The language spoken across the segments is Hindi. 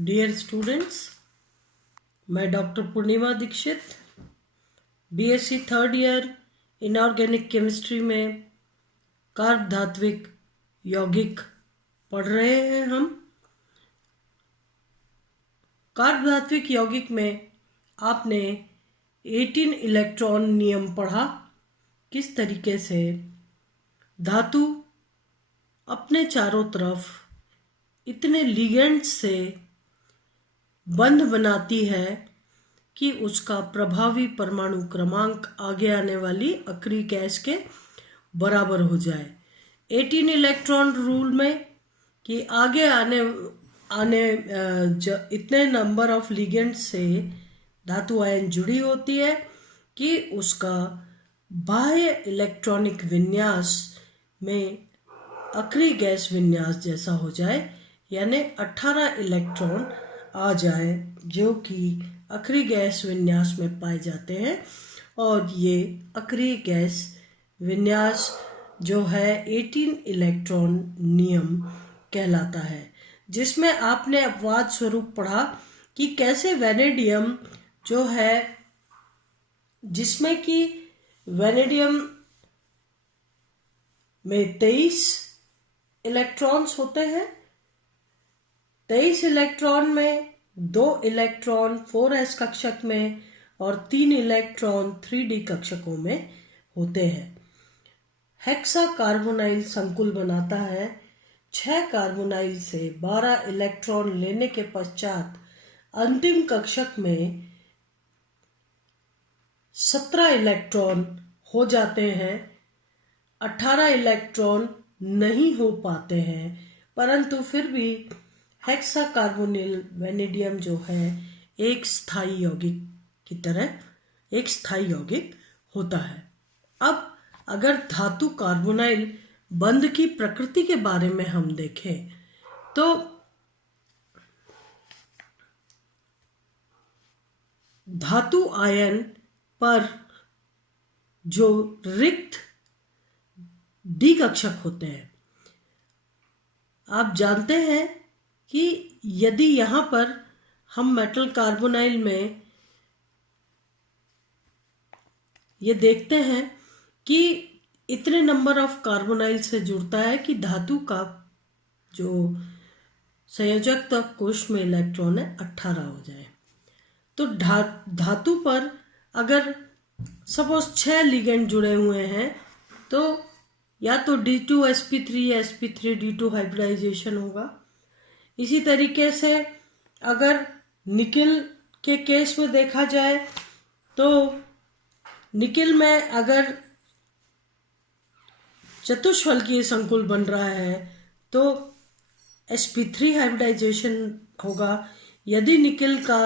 डियर स्टूडेंट्स, मैं doctor Purnima Dikshit BSc third year inorganic chemistry में कार्ब धात्विक यौगिक पढ़ रहे हैं। हम कार्ब धात्विक यौगिक में आपने 18 इलेक्ट्रॉन नियम पढ़ा। किस तरीके से धातु अपने चारों तरफ इतने लिगेंड्स से बंध बनाती है कि उसका प्रभावी परमाणु क्रमांक आगे आने वाली अक्रिय गैस के बराबर हो जाए। 18 इलेक्ट्रॉन रूल में कि आगे आने इतने नंबर ऑफ लिगेंड्स से धातु आयन जुड़ी होती है कि उसका बाह्य इलेक्ट्रॉनिक विन्यास में अक्रिय गैस विन्यास जैसा हो जाए, यानी 18 इलेक्ट्रॉन आ जाए जो कि अक्रिय गैस विन्यास में पाए जाते हैं। और ये अक्रिय गैस विन्यास जो है 18 इलेक्ट्रॉन नियम कहलाता है, जिसमें आपने अपवाद स्वरूप पढ़ा कि कैसे वैनेडियम जो है, जिसमें कि वैनेडियम में 23 इलेक्ट्रॉन्स होते हैं। 23 इलेक्ट्रॉन में 2 इलेक्ट्रॉन 4s कक्षक में और 3 इलेक्ट्रॉन 3d कक्षकों में होते हैं। हेक्सा कार्बोनाइल संकुल बनाता है। 6 कार्बोनाइल से 12 इलेक्ट्रॉन लेने के पश्चात अंतिम कक्षक में 17 इलेक्ट्रॉन हो जाते हैं। 18 इलेक्ट्रॉन नहीं हो पाते हैं, परंतु फिर भी हेक्सा कार्बोनिल वैनेडियम जो है एक स्थायी यौगिक की तरह एक स्थायी यौगिक होता है। अब अगर धातु कार्बोनाइल बंध की प्रकृति के बारे में हम देखें तो धातु आयन पर जो रिक्त डी कक्षक होते हैं, आप जानते हैं कि यदि यहाँ पर हम मेटल कार्बोनाइल में ये देखते हैं कि इतने नंबर ऑफ कार्बोनाइल से जुड़ता है कि धातु का जो संयोजक कोश में इलेक्ट्रॉन है 18 हो जाए, तो धातु पर अगर सपोज 6 लिगेंड जुड़े हुए हैं तो या तो D2sp3 या sp3d2 हाइब्रिडाइजेशन होगा। इसी तरीके से अगर निकिल के केस में देखा जाए तो निकिल में अगर चतुष्फलकीय संकुल बन रहा है तो sp3 हाइब्रिडाइजेशन होगा। यदि निकिल का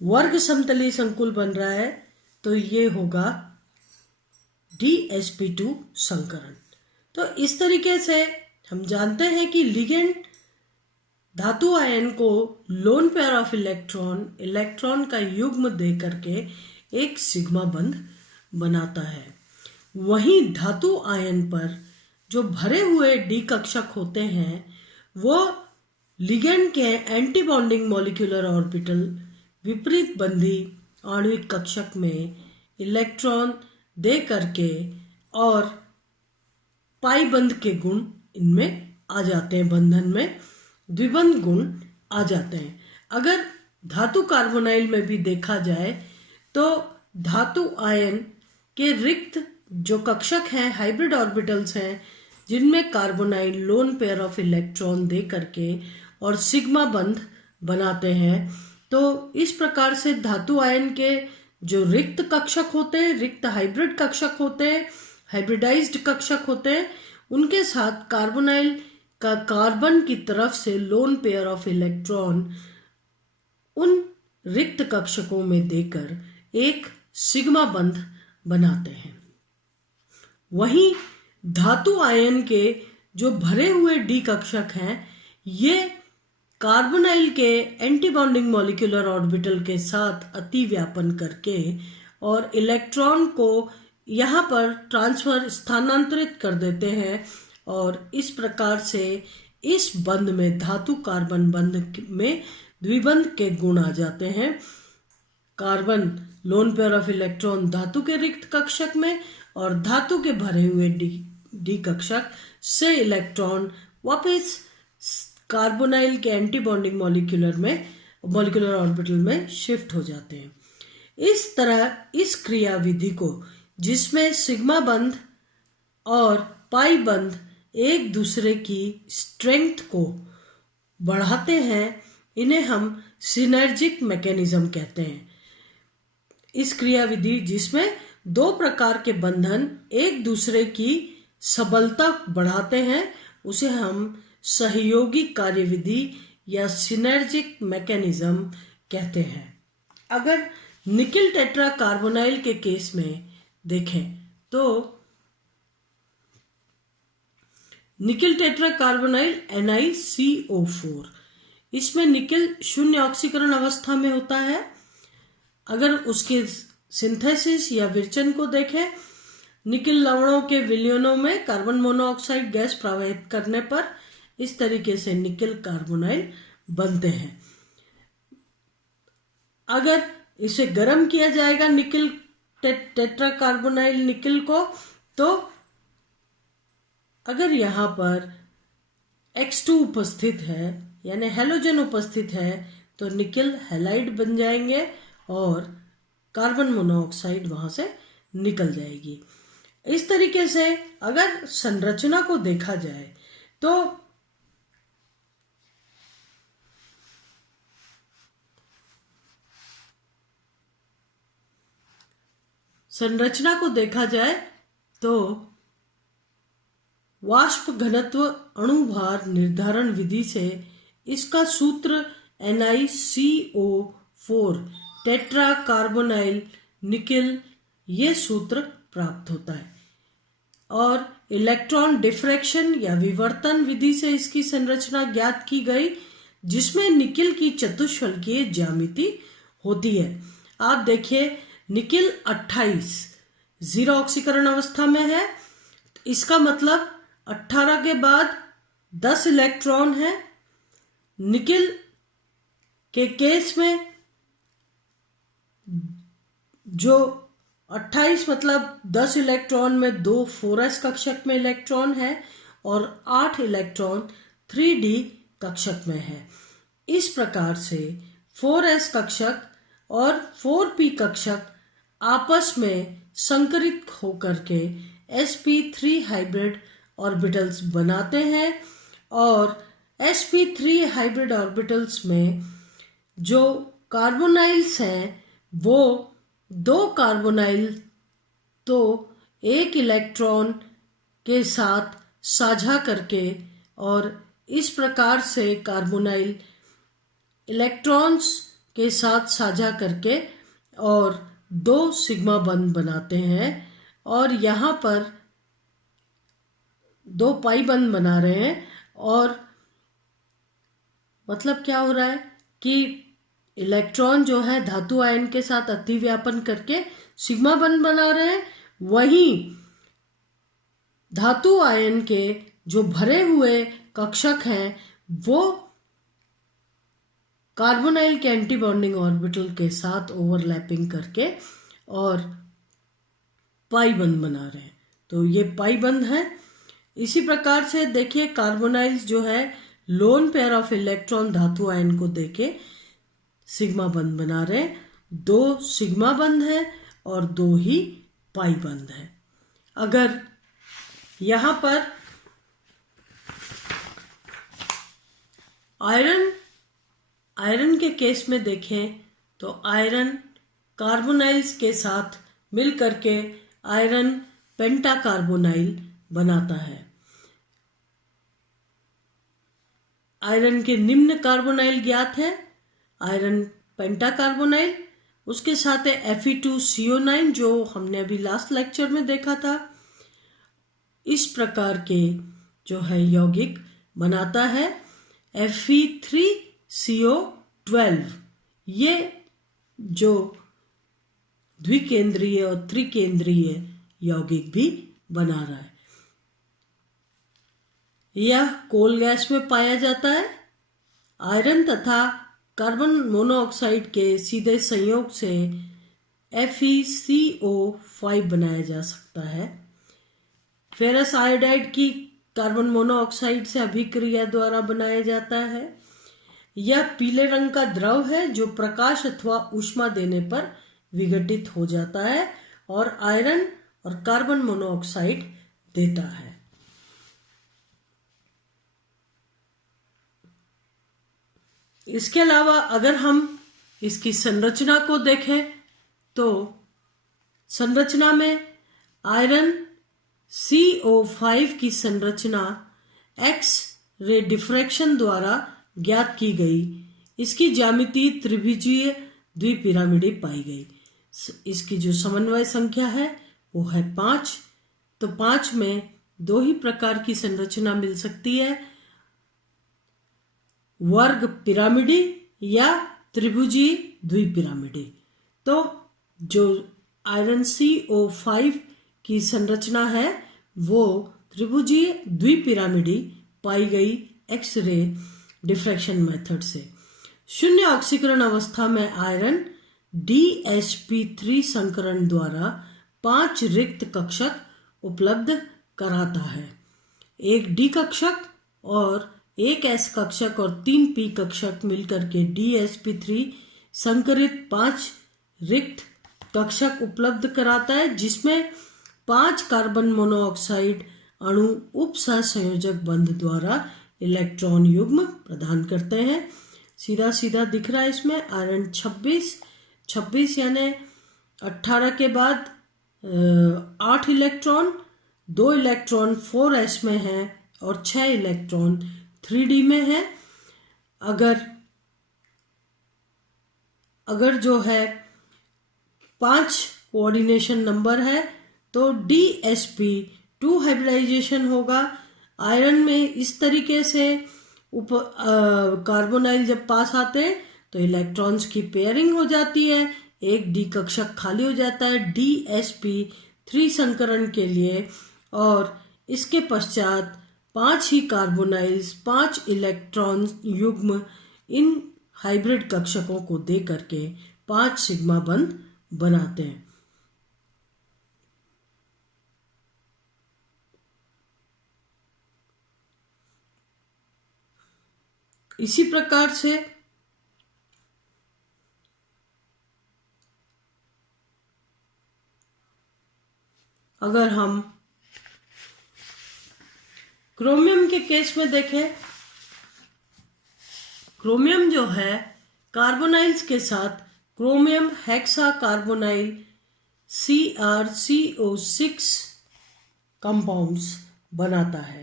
वर्ग समतलीय संकुल बन रहा है तो ये होगा dsp2 संकरण। तो इस तरीके से हम जानते हैं कि लिगेंड धातु आयन को लोन पेयर ऑफ इलेक्ट्रॉन का युग्म दे करके एक सिग्मा बंध बनाता है। वहीं धातु आयन पर जो भरे हुए डी कक्षक होते हैं वो लिगेंड के एंटी बॉन्डिंग मॉलिक्यूलर ऑर्बिटल विपरीत बंधी आणविक कक्षक में इलेक्ट्रॉन दे करके और पाई बंध के गुण इनमें आ जाते हैं, बंधन में द्विबंध गुण आ जाते हैं। अगर धातु कार्बोनाइल में भी देखा जाए तो धातु आयन के रिक्त जो कक्षक हैं, हाइब्रिड ऑर्बिटल्स हैं, जिनमें carbonyl lone pair of electron दे करके और सिग्मा बंध बनाते हैं। तो इस प्रकार से धातु आयन के जो रिक्त कक्षक होते हैं, रिक्त हाइब्रिड कक्षक होते हैं, हाइब्रिडाइज्ड कक्षक होते हैं, उनके साथ कार्बोनाइल का कार्बन की तरफ से लोन पेयर ऑफ इलेक्ट्रॉन उन रिक्त कक्षकों में देकर एक सिग्मा बंध बनाते हैं। वहीं धातु आयन के जो भरे हुए डी कक्षक हैं, ये कार्बोनाइल के एंटी बॉन्डिंग मॉलिक्यूलर ऑर्बिटल के साथ अतिव्यापन करके और इलेक्ट्रॉन को यहाँ पर ट्रांसफर स्थानांतरित कर देते हैं और इस प्रकार से इस बंध में धातु कार्बन बंध में द्विबंध के गुण आ जाते हैं। Carbon loan pair of electron धातु के रिक्त कक्षक में और धातु के भरे हुए डी कक्षक से इलेक्ट्रॉन वापस कार्बोनाइल के एंटी बॉन्डिंग मॉलिक्यूलर ऑर्बिटल में शिफ्ट हो जाते हैं। इस तरह इस क्रिया विधि को, जिसमें सिग्मा बंध और पाई बंध एक दूसरे की स्ट्रेंथ को बढ़ाते हैं, इन्हें हम सिनर्जिक मैकेनिज्म कहते हैं। इस क्रिया विधि जिसमें दो प्रकार के बंधन एक दूसरे की सबलता बढ़ाते हैं, उसे हम सहयोगी कार्यविधि या सिनर्जिक मैकेनिज्म कहते हैं। अगर निकिल टेट्रा कार्बोनाइल के केस में देखें तो निकिल टेट्रा कार्बोनाइल NiCO4, इसमें निकिल शून्य ऑक्सीकरण अवस्था में होता है। अगर उसके सिंथेसिस या विरचन को देखें, निकिल लवणों के विलयनों में कार्बन मोनोऑक्साइड गैस प्रवाहित करने पर इस तरीके से निकिल कार्बोनाइल बनते हैं। अगर इसे गर्म किया जाएगा निकिल टेट्रा कार्बोनाइल निकिल को, तो अगर यहाँ पर X2 उपस्थित है यानी हैलोजन उपस्थित है तो निकिल हैलाइड बन जाएंगे और कार्बन मोनोऑक्साइड वहां से निकल जाएगी। इस तरीके से अगर संरचना को देखा जाए तो वाष्प घनत्व अणुभार निर्धारण विधि से इसका सूत्र NiCO4 टेट्रा कार्बोनाइल निकिल ये सूत्र प्राप्त होता है। और इलेक्ट्रॉन डिफ्रैक्शन या विवर्तन विधि से इसकी संरचना ज्ञात की गई, जिसमें निकिल की चतुष्फलकीय ज्यामिति होती है। आप देखिए निकिल 28 जीरो ऑक्सीकरण अवस्था में है, इसका मतलब 18 के बाद 10 इलेक्ट्रॉन है। निकिल के केस में जो 28 मतलब 10 इलेक्ट्रॉन में 2 4s कक्षक में इलेक्ट्रॉन है और 8 इलेक्ट्रॉन 3d कक्षक में है। इस प्रकार से 4s कक्षक और 4p कक्षक आपस में संकरित होकर के sp3 हाइब्रिड ऑर्बिटल्स बनाते हैं और sp3 हाइब्रिड ऑर्बिटल्स में जो कार्बोनाइल्स हैं वो 2 कार्बोनाइल तो एक इलेक्ट्रॉन के साथ साझा करके और इस प्रकार से कार्बोनाइल इलेक्ट्रॉन्स के साथ साझा करके और 2 सिग्मा बंध बनाते हैं और यहाँ पर 2 पाई बंध बना रहे हैं। और मतलब क्या हो रहा है कि इलेक्ट्रॉन जो है धातु आयन के साथ अतिव्यापन करके सिग्मा बंध बना रहे हैं, वहीं धातु आयन के जो भरे हुए कक्षक हैं वो कार्बोनाइल के एंटी बॉन्डिंग ऑर्बिटल के साथ ओवरलैपिंग करके और पाई बंध बना रहे हैं। तो ये पाई बंध है। इसी प्रकार से देखिए कार्बोनाइल्स जो है लोन पेयर ऑफ इलेक्ट्रॉन धातु आयन को देके सिग्मा बंध बना रहे हैं। 2 सिग्मा बंध है और 2 ही पाई बंध है। अगर यहां पर आयरन के केस में देखें तो आयरन कार्बोनाइल्स के साथ मिलकर के आयरन पेंटाकार्बोनाइल बनाता है। आयरन के निम्न कार्बोनाइल ज्ञात है, आयरन पेंटाकार्बोनाइल, उसके साथ है Fe2CO9 जो हमने अभी लास्ट लेक्चर में देखा था। इस प्रकार के जो है यौगिक बनाता है Fe3CO12। ये जो द्विकेंद्रीय और त्रिकेंद्रीय यौगिक भी बना रहा है। यह कोल गैस में पाया जाता है। आयरन तथा कार्बन मोनोऑक्साइड के सीधे संयोग से FeCO5 बनाया जा सकता है। फेरस आयोडाइड की कार्बन मोनोऑक्साइड से अभिक्रिया द्वारा बनाया जाता है। यह पीले रंग का द्रव है जो प्रकाश अथवा ऊष्मा देने पर विघटित हो जाता है और आयरन और कार्बन मोनोऑक्साइड देता है। इसके अलावा अगर हम इसकी संरचना को देखें तो संरचना में आयरन CO5 की संरचना एक्स रे डिफ्रैक्शन द्वारा ज्ञात की गई। इसकी ज्यामिति त्रिभुजीय द्विपिरामिडी पाई गई। इसकी जो समन्वय संख्या है वो है 5। तो 5 में 2 ही प्रकार की संरचना मिल सकती है, वर्ग पिरामिडी या त्रिभुजीय द्विपिरामिडी। तो जो आयरन CO5 की संरचना है वो त्रिभुजीय द्विपिरामिडी पाई गई एक्स रे डिफ्रैक्शन मेथड से। शून्य ऑक्सीकरण अवस्था में आयरन DsP3 संकरण द्वारा 5 रिक्त कक्षक उपलब्ध कराता है। एक D कक्षक और एक S कक्षक और 3 P कक्षक मिलकर के DsP3 संकरित 5 रिक्त कक्षक उपलब्ध कराता है, जिसमें 5 कार्बन मोनोऑक्साइड अणु उप सहसंयोजक बंध द्वारा इलेक्ट्रॉन युग्म प्रदान करते हैं। सीधा सीधा दिख रहा है इसमें आयरन 26 यानी 18 के बाद 8 इलेक्ट्रॉन, 2 इलेक्ट्रॉन 4s में है और 6 इलेक्ट्रॉन 3d में है। अगर जो है 5 कोऑर्डिनेशन नंबर है तो DsP2 हाइब्रिडाइजेशन होगा। आयरन में इस तरीके से कार्बोनाइल जब पास आते हैं तो इलेक्ट्रॉन्स की पेयरिंग हो जाती है, एक D कक्षक खाली हो जाता है DsP3 संकरण के लिए और इसके पश्चात 5 ही कार्बोनाइल्स 5 इलेक्ट्रॉन युग्म इन हाइब्रिड कक्षकों को दे करके 5 सिग्मा बंध बनाते हैं। इसी प्रकार से अगर हम क्रोमियम के केस में देखें, क्रोमियम जो है कार्बोनाइल्स के साथ chromium hexa carbonyl CrCO6 compounds बनाता है।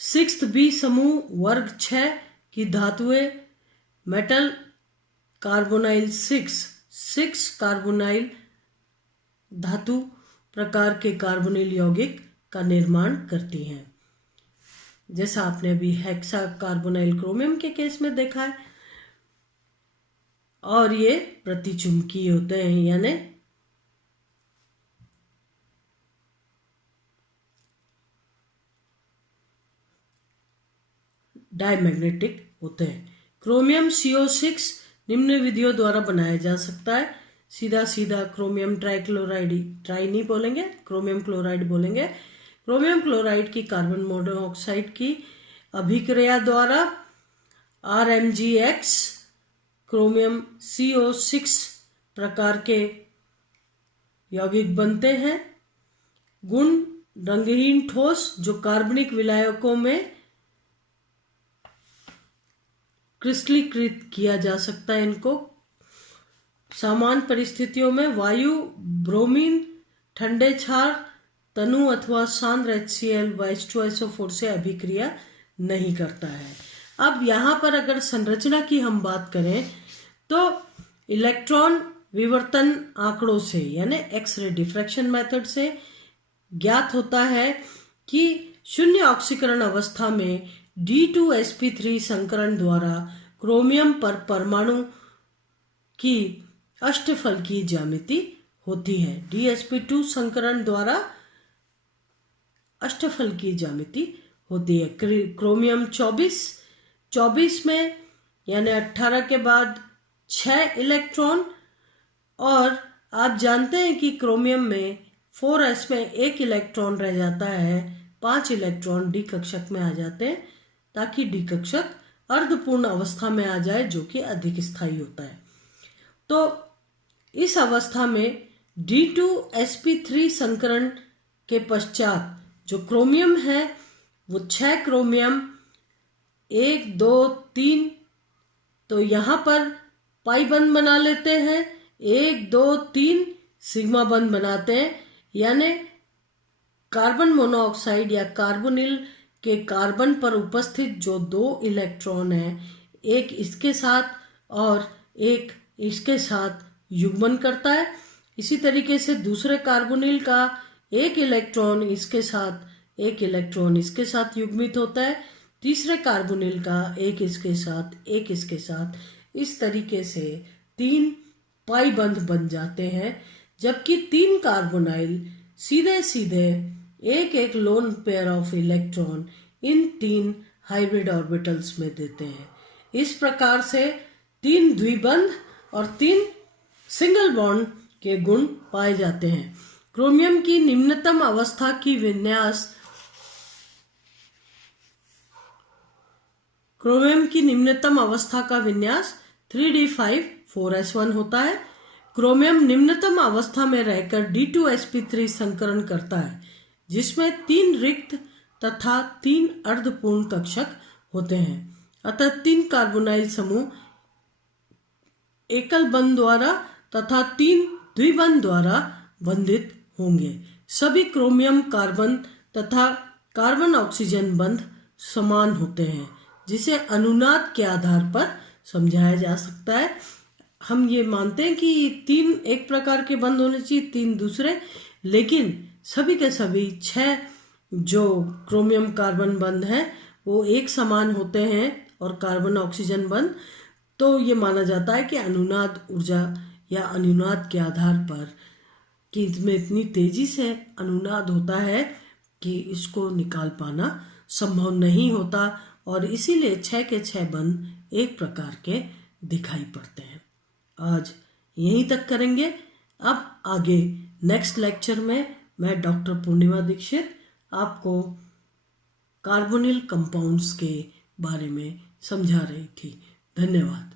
सिक्स्थ बी समूह वर्ग 6 की धातुएं मेटल कार्बोनाइल 6 कार्बोनाइल धातु प्रकार के कार्बोनिल यौगिक का निर्माण करती हैं, जैसा आपने अभी हेक्सा कार्बोनाइल क्रोमियम के केस में देखा है। और ये प्रतिचुंबकीय होते हैं यानी डायमैग्नेटिक होते हैं। क्रोमियम CO6 निम्न विधियों द्वारा बनाया जा सकता है। सीधा सीधा क्रोमियम ट्राइक्लोराइड, ट्राई नहीं बोलेंगे, क्रोमियम क्लोराइड बोलेंगे। क्रोमियम क्लोराइड की कार्बन मोनोऑक्साइड की अभिक्रिया द्वारा RMgX क्रोमियम CO6 प्रकार के यौगिक बनते हैं। गुण रंगहीन ठोस जो कार्बनिक विलायकों में क्रिस्टलीकृत किया जा सकता है। इनको सामान्य परिस्थितियों में वायु, ब्रोमीन, ठंडे क्षार, तनु अथवा सांद्र HCl व H2SO4 से अभिक्रिया नहीं करता है। अब यहाँ पर अगर संरचना की हम बात करें तो इलेक्ट्रॉन विवर्तन आंकड़ों से यानी एक्स-रे डिफ्रैक्शन मेथड से ज्ञात होता है कि शून्य ऑक्सीकरण अवस्था में D2sp3 संकरण द्वारा क्रोमियम पर परमाणु की अष्टफल की ज्यामिति होती है। DsP2 संकरण द्वारा अष्टफल की ज्यामिति होती है। क्रोमियम 24 में यानी 18 के बाद 6 इलेक्ट्रॉन, और आप जानते हैं कि क्रोमियम में 4s में 1 इलेक्ट्रॉन रह जाता है, 5 इलेक्ट्रॉन डी कक्षक में आ जाते हैं ताकि डी कक्षक अर्धपूर्ण अवस्था में आ जाए, जो कि अधिक स्थायी होता है। तो इस अवस्था में D2sp3 संकरण के पश्चात जो क्रोमियम है वो 6 क्रोमियम 1 2 3, तो यहाँ पर पाई बंध बना लेते हैं, 1 2 3 सिग्मा बंध बनाते हैं, यानी कार्बन मोनोऑक्साइड या कार्बोनिल के कार्बन पर उपस्थित जो 2 इलेक्ट्रॉन है, एक इसके साथ और एक इसके साथ युग्मन करता है। इसी तरीके से दूसरे कार्बोनिल का 1 इलेक्ट्रॉन इसके साथ, 1 इलेक्ट्रॉन इसके साथ युग्मित होता है। तीसरे कार्बोनिल का 1 इसके साथ, 1 इसके साथ, इस तरीके से 3 पाई बंध बन जाते हैं, जबकि 3 कार्बोनाइल सीधे सीधे एक loan pair of electron in 3 hybrid orbitals में देते हैं। इस प्रकार से 3 द्विबंध और 3 सिंगल बॉन्ड के गुण पाए जाते हैं। क्रोमियम की निम्नतम अवस्था की विन्यास क्रोमियम की निम्नतम अवस्था का विन्यास 3d5 4s1 होता है। क्रोमियम निम्नतम अवस्था में रहकर D2sp3 संकरण करता है, जिसमें 3 रिक्त तथा 3 अर्धपूर्ण कक्षक होते हैं। अतः 3 कार्बोनाइल समूह एकल बंध द्वारा तथा 3 द्विबंध द्वारा बंधित होंगे। सभी क्रोमियम कार्बन तथा कार्बन ऑक्सीजन बंध समान होते हैं, जिसे अनुनाद के आधार पर समझाया जा सकता है। हम ये मानते हैं कि 3 एक प्रकार के बंध होने चाहिए, 3 दूसरे, लेकिन सभी के सभी 6 जो क्रोमियम कार्बन बंध हैं वो एक समान होते हैं, और कार्बन ऑक्सीजन बंध, तो ये माना जाता है कि अनुनाद ऊर्जा या अनुनाद के आधार पर कि इसमें इतनी तेजी से अनुनाद होता है कि इसको निकाल पाना संभव नहीं होता, और इसीलिए 6 के 6 बंध एक प्रकार के दिखाई पड़ते हैं। आज यहीं तक करेंगे। अब आगे नेक्स्ट लेक्चर में मैं डॉक्टर पूर्णिमा दीक्षित आपको कार्बोनिल कंपाउंड्स के बारे में समझा रही थी। धन्यवाद।